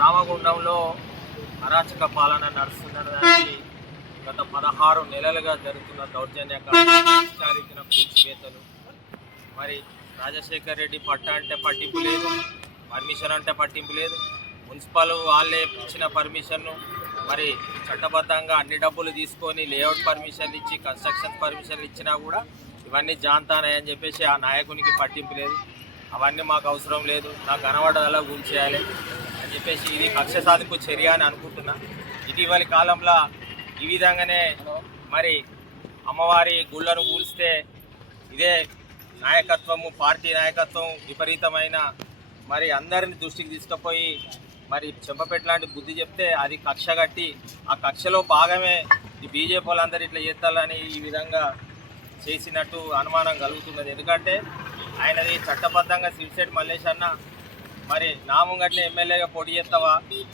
రామగుండంలో అరాచక పాలన నడుస్తుందనడానికి గత 16 నెలలుగా జరుగుతున్న దౌర్జన్యకారీన కూల్చివేతలు, మరి రాజశేఖర్ రెడ్డి పట్ట అంటే పట్టింపు లేదు, పర్మిషన్ అంటే పట్టింపు లేదు. మున్సిపల్ వాళ్ళే ఇచ్చిన పర్మిషన్ను మరి చట్టబద్ధంగా అన్ని డబ్బులు తీసుకొని లేఅవుట్ పర్మిషన్లు ఇచ్చి కన్స్ట్రక్షన్ పర్మిషన్లు ఇచ్చినా కూడా ఇవన్నీ జాంతానాయని చెప్పేసి ఆ నాయకునికి పట్టింపు లేదు. అవన్నీ మాకు అవసరం లేదు, నాకు కనబడేలా కూల్చేయాలి అని చెప్పేసి ఇది కక్ష సాధింపు చర్య అని అనుకుంటున్నా. ఇటీవలి కాలంలో ఈ విధంగానే మరి అమ్మవారి గుళ్ళను కూల్స్తే ఇదే నాయకత్వము, పార్టీ నాయకత్వం విపరీతమైన మరి అందరిని దృష్టికి తీసుకుపోయి మరి చెంపపెట్టలాంటి బుద్ధి చెప్తే అది కక్ష కట్టి ఆ కక్షలో భాగమే ఈ బీజేపీ వాళ్ళందరూ ఇట్లా చేస్తాలని ఈ విధంగా చేసినట్టు అనుమానం కలుగుతున్నది. ఎందుకంటే ఆయనది చట్టబద్ధంగా సిరిశెట్టి మల్లేష్ అన్న మరి నామంగట్లే ఎమ్మెల్యేగా పోటీ చేస్తావా,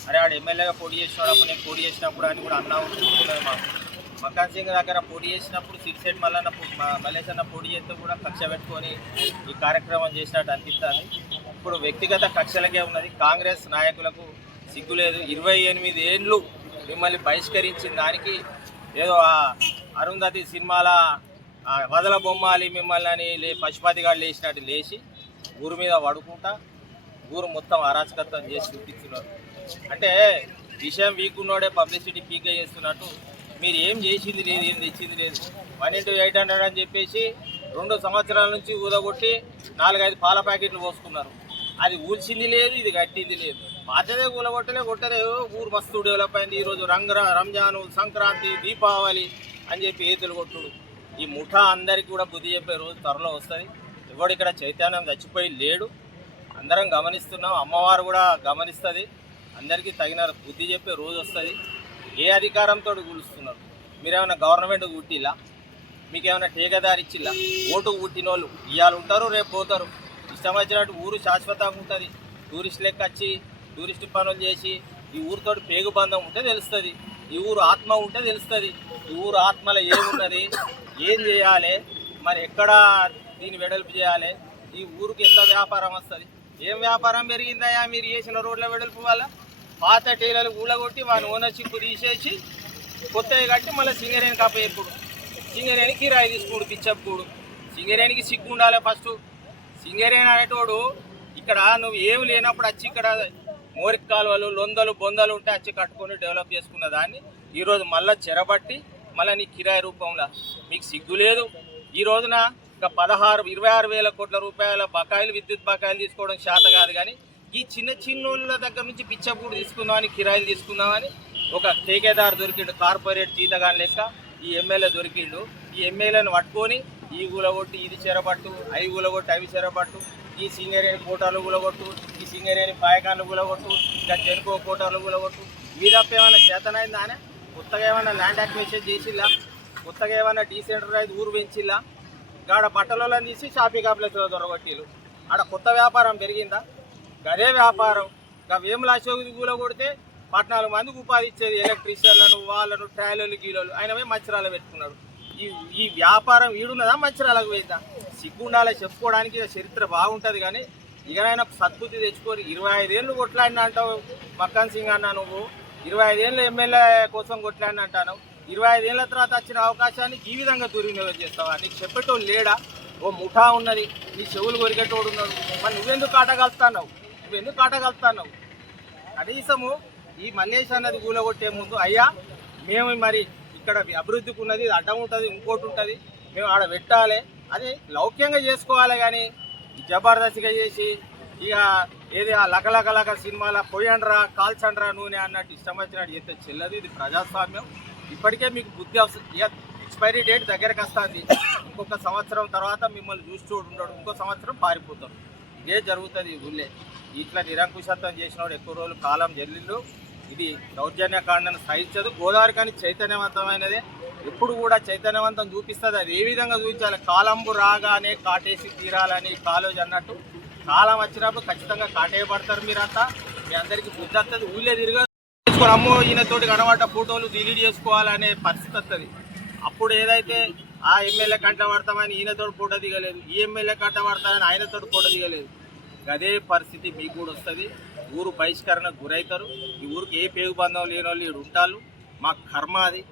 అరే ఆడు ఎమ్మెల్యేగా పోటీ చేసినప్పుడు నేను పోటీ చేసినప్పుడు అని కూడా అన్నా ఉంటున్నది. మాకు మకాన్ సింగ్ దగ్గర పోటీ చేసినప్పుడు సిరిశెట్టి మల్లేష్ అన్న పోటీ చేస్తే కూడా కక్ష పెట్టుకొని ఈ కార్యక్రమం చేసినట్టు అనిపిస్తుంది. ఇప్పుడు వ్యక్తిగత కక్షలకే ఉన్నది. కాంగ్రెస్ నాయకులకు సిగ్గు లేదు. 28 ఏళ్ళు మిమ్మల్ని బహిష్కరించిన దానికి ఏదో అరుంధతి సినిమాల వదల బొమ్మాలి మిమ్మల్ని అని పశుపతిగాడు లేచినట్టు లేచి ఊరు మీద పడుకుంటా ఊరు మొత్తం అరాచకత్వం చేసి చూపిస్తున్నారు. అంటే విషయం వీకున్నోడే పబ్లిసిటీ పీక్గా చేస్తున్నట్టు మీరు ఏం చేసింది లేదు, ఏం తెచ్చింది లేదు. 1x800 అని చెప్పేసి 2 సంవత్సరాల నుంచి ఊదగొట్టి 4-5 పాల ప్యాకెట్లు పోసుకున్నారు. అది ఊల్చింది లేదు, ఇది కట్టింది లేదు. పాతదే కొట్టలే ఊరు మస్తు డెవలప్ అయింది. ఈరోజు రంజాను, సంక్రాంతి, దీపావళి అని చెప్పి ఏతులు కొట్టుడు. ఈ ముఠా అందరికీ కూడా బుద్ధి చెప్పే రోజు త్వరలో వస్తుంది. ఎవడు ఇక్కడ చైతన్యం చచ్చిపోయి లేడు, అందరం గమనిస్తున్నాం. అమ్మవారు కూడా గమనిస్తుంది. అందరికీ తగిన బుద్ధి చెప్పే రోజు వస్తుంది. ఏ అధికారంతో కూలుస్తున్నారు? మీరేమైనా గవర్నమెంట్ కుట్టిలా? మీకేమైనా ఠేకేదారి ఇచ్చిల్లా? ఓటుకు పుట్టిన వాళ్ళు ఇవాళ ఉంటారు, రేపు పోతారు. ఇష్టం వచ్చినట్టు ఊరు శాశ్వతంగా ఉంటుంది. టూరిస్ట్ లెక్క వచ్చి టూరిస్ట్ పనులు చేసి ఈ ఊరితో పేగు బంధం ఉంటే తెలుస్తుంది. ఈ ఊరు ఆత్మ ఉంటే తెలుస్తుంది. ఈ ఊరు ఆత్మలో ఏమున్నది, ఏం చేయాలి, మరి ఎక్కడ దీన్ని వెడల్పు చేయాలి, ఈ ఊరికి ఎంత వ్యాపారం వస్తుంది, ఏం వ్యాపారం పెరిగిందయా మీరు చేసిన రోడ్ల వెడల్పు వల్ల? పాత టేలర్లు ఊళ్ళగొట్టి వాని ఓనర్షిప్ తీసేసి కొత్తవి కట్టి మళ్ళీ సింగరేణి కాపేపుడు, సింగరేణి కిరాయి తీసుకుడు, పిచ్చప్పుడు. సింగరేణికి సిగ్గు ఉండాలి ఫస్ట్. సింగరేణి అనేటోడు ఇక్కడ నువ్వు ఏమి లేనప్పుడు వచ్చి ఇక్కడ మోరికి కాలువలు, లొందలు, బొందలు ఉంటే వచ్చి కట్టుకొని డెవలప్ చేసుకున్న దాన్ని ఈరోజు మళ్ళీ చెరబట్టి మళ్ళీ నీ కిరాయి రూపంలో మీకు సిగ్గు లేదు. ఈ రోజున ఇక 26,000 కోట్ల రూపాయల బకాయిలు, విద్యుత్ బకాయిలు తీసుకోవడం చేత కాదు. కానీ ఈ చిన్న దగ్గర నుంచి పిచ్చపూడి తీసుకుందామని, కిరాయిలు తీసుకుందామని ఒక ఠేకేదారు దొరికిండు, కార్పొరేట్ జీతగాని లెక్క ఈ ఎమ్మెల్యే దొరికిండు. ఈ ఎమ్మెల్యేని పట్టుకొని ఈ గులగొట్టి ఇది చెరబట్టు, అవి గులగొట్టి అవి చెరబట్టు, ఈ సింగరేణి కోటాలు గులగొట్టు, ఈ సింగరేణి పాయకాన్లు గులగొట్టు, ఇంకా జెన్కో కోటాలు గులగొట్టు. ఈ తప్ప ఏమైనా చేతనైందానే? కొత్తగా ఏమైనా ల్యాండ్ అక్విజిషన్ చేసిల్లా? కొత్తగా ఏమైనా డీసెంట్రలైజ్ ఊరు పెంచిల్లా? గాడ బట్టలలో తీసి షాపింగ్ కాంప్లెక్స్లో దొరగొట్టిలు. ఆడ కొత్త వ్యాపారం పెరిగిందా? గదే వ్యాపారం. ఇంకా వేముల అశోక్ కూల కొడితే 14 మందికి ఉపాధి ఇచ్చేది, ఎలక్ట్రీషియన్లను, వాళ్ళను, ట్రాలీలు, గీలోలు. ఆయన పోయి మచ్చరాలు పెట్టుకున్నాడు. ఈ వ్యాపారం ఈడున్నదా మచ్చరాలకు పోయిందా? సిగ్గు ఉండాలి చెప్పుకోవడానికి. చరిత్ర బాగుంటుంది కానీ ఇకనైనా సద్బుద్ధి తెచ్చుకొని 25 ఏళ్ళు కొట్లాడినా అంటావు మక్కన్ సింగ్ అన్న. నువ్వు 25 ఏళ్ళు ఎమ్మెల్యే కోసం కొట్లాడిన అంటాను. 25 ఏళ్ళ తర్వాత వచ్చిన అవకాశాన్ని ఈ విధంగా దుర్వినియోగం చేస్తావా? నీకు చెప్పేటోళ్ళు లేడా? ఓ ముఠా ఉన్నది, నీ చెవులు కొరికేటోడు ఉన్నాడు. మరి నువ్వెందుకు కాటగలుగుతున్నావు? కనీసము ఈ మల్లేష్ అన్నది కూలగొట్టే ముందు అయ్యా మేము మరి ఇక్కడ అభివృద్ధికి ఉన్నది అడ్డం ఉంటుంది, ఇంకోటి ఉంటుంది, మేము ఆడ పెట్టాలి, అది లౌక్యంగా చేసుకోవాలి. కానీ జబర్దస్తిగా చేసి ఇక ఏది ఆ లకలకలక సినిమాల పొయ్యండ్రా కాల్చండ్రా నూనె అన్నట్టు ఇష్టం వచ్చినట్టు చేస్తే చెల్లదు. ఇది ప్రజాస్వామ్యం. ఇప్పటికే మీకు బుద్ధి అవసరం. ఇక ఎక్స్పైరీ డేట్ దగ్గరకు వస్తుంది. ఇంకొక సంవత్సరం తర్వాత మిమ్మల్ని చూసి ఉండడు, ఇంకో సంవత్సరం పారిపోతారు. ఇదే జరుగుతుంది ఊళ్ళే. ఇట్లా నిరంకుశత్వం చేసినవాడు ఎక్కువ రోజులు కాలం జల్లిండు. ఇది దౌర్జన్యకాండను సహించదు. గోదావరి కానీ చైతన్యవంతమైనదే, ఎప్పుడు కూడా చైతన్యవంతం చూపిస్తుంది. అది ఏ విధంగా చూపించాలి? కాలంబు రాగానే కాటేసి తీరాలని కాలేజ్ అన్నట్టు కాలం వచ్చినప్పుడు ఖచ్చితంగా కాటేయబడతారు. మీరంతా మీ అందరికీ బుద్ధి వస్తుంది. ఊళ్ళే తిరగదు, అమ్మో ఈయనతోటి కనబడ్డ ఫోటోలు డిలీట్ చేసుకోవాలనే పరిస్థితి వస్తుంది. అప్పుడు ఏదైతే ఆ ఎమ్మెల్యే కంట పడతామని ఈయనతోటి ఫోటో దిగలేదు, ఈ ఎమ్మెల్యే కంట పడతామని ఆయనతోటి ఫోటో దిగలేదు. అదే పరిస్థితి మీకు కూడా వస్తుంది. ఊరు బహిష్కరణకు గురవుతారు. ఈ ఊరికి ఏ పేగు బంధం లేని వాళ్ళు ఈడు ఉంటారు. మా కర్మ అది.